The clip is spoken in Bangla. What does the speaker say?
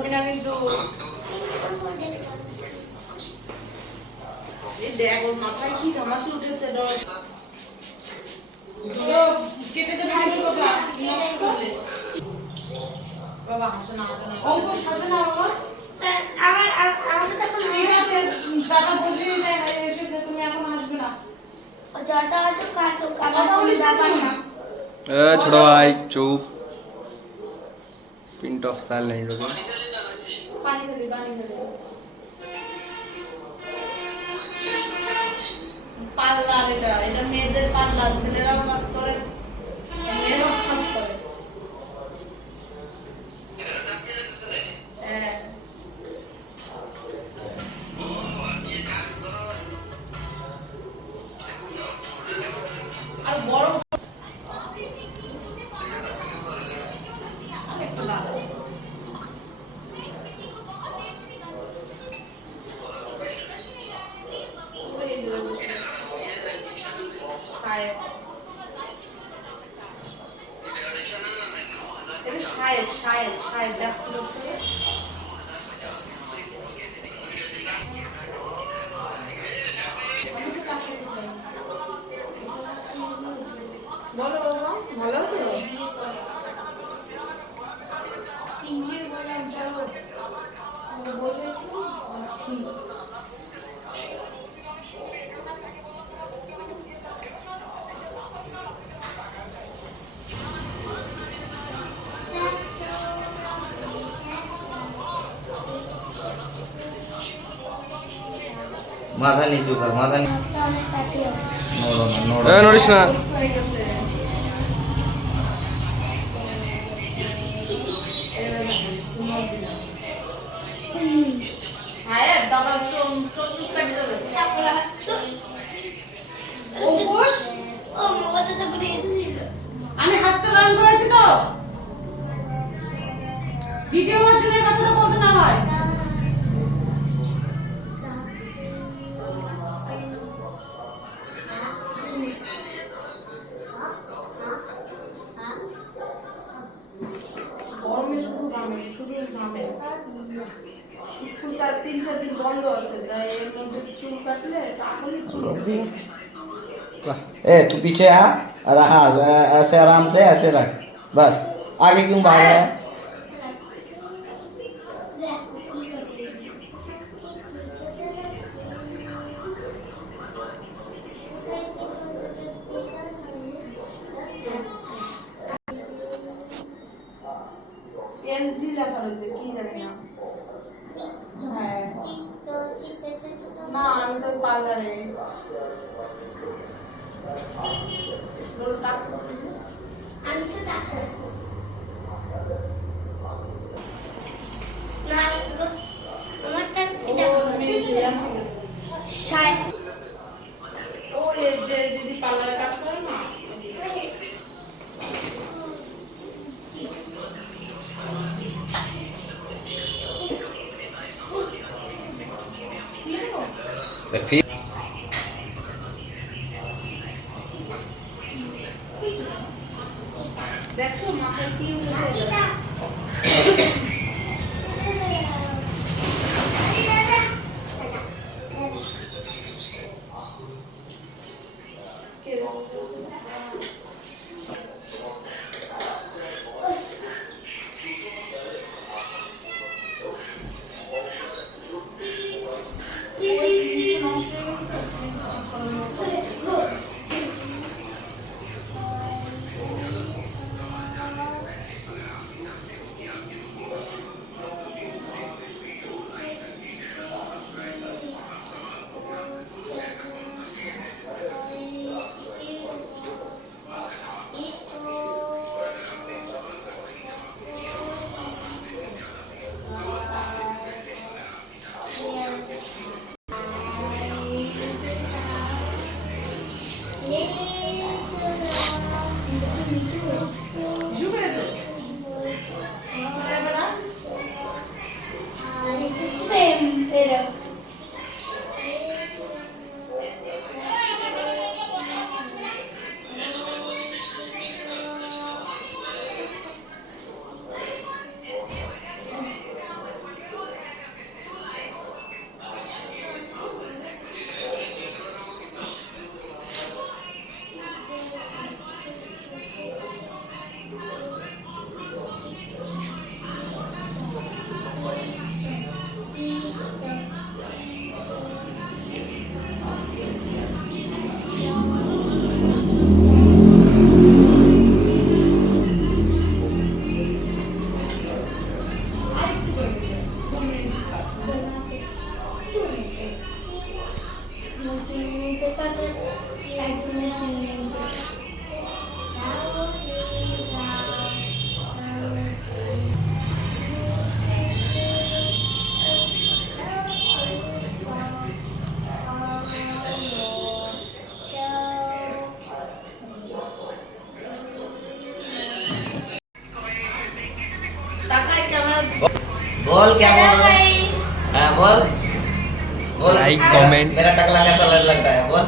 পারবি না কিন্তু এই দেখ ওর মাথায় কি ঘামাচি উঠেছে ডর কেটে দে ভাই বাবা নষ্ট করলে বাবা হাসো না অঙ্ক হাসো না বাবা আমার তখন ঠিক আছে দাদা বুঝিয়ে দেয় এসে যে তুমি এখন আসবে না জলটা তো কাটো কথা বলিস না ছোট ভাই চুপ পিন্ট অফ সাইলেন্ট ওকে পানি খেলি পাল্লা এটা মেয়েদের পাল্লা ছেলেরাও কাজ করে মেয়েরাও কাজ করে আর বড় সাহেব দেখ বলো বাবা ভালো আছো মাথা নিচু কর মাথা নড়িস না আমি হাসতে রান করেছি তো দ্বিতীয়বার জন্য কথাটা বলতে না হয় स्कूल 3-4 दिन बंद আছে তাই এর মধ্যে চুল কাটলে তাহলে চুল ए तू पीछे आ और हाँ ऐसे आराम से ऐसे रख बस आगे क्यों भाग रहा है এনজি লেখা রয়েছে কি জানি না হ্যাঁ না আমি তো পার্লারে আমি তো ডাক্তার না আমারটা এটা শায় ও এই যে দিদি পার্লারে কাজ করে না फिर দেখো মাথায় কি উঠেছে बोल क्या बोल रहा है? हाँ, बोल बोल लाइक कमेंट मेरा टकला कैसा लगता है बोल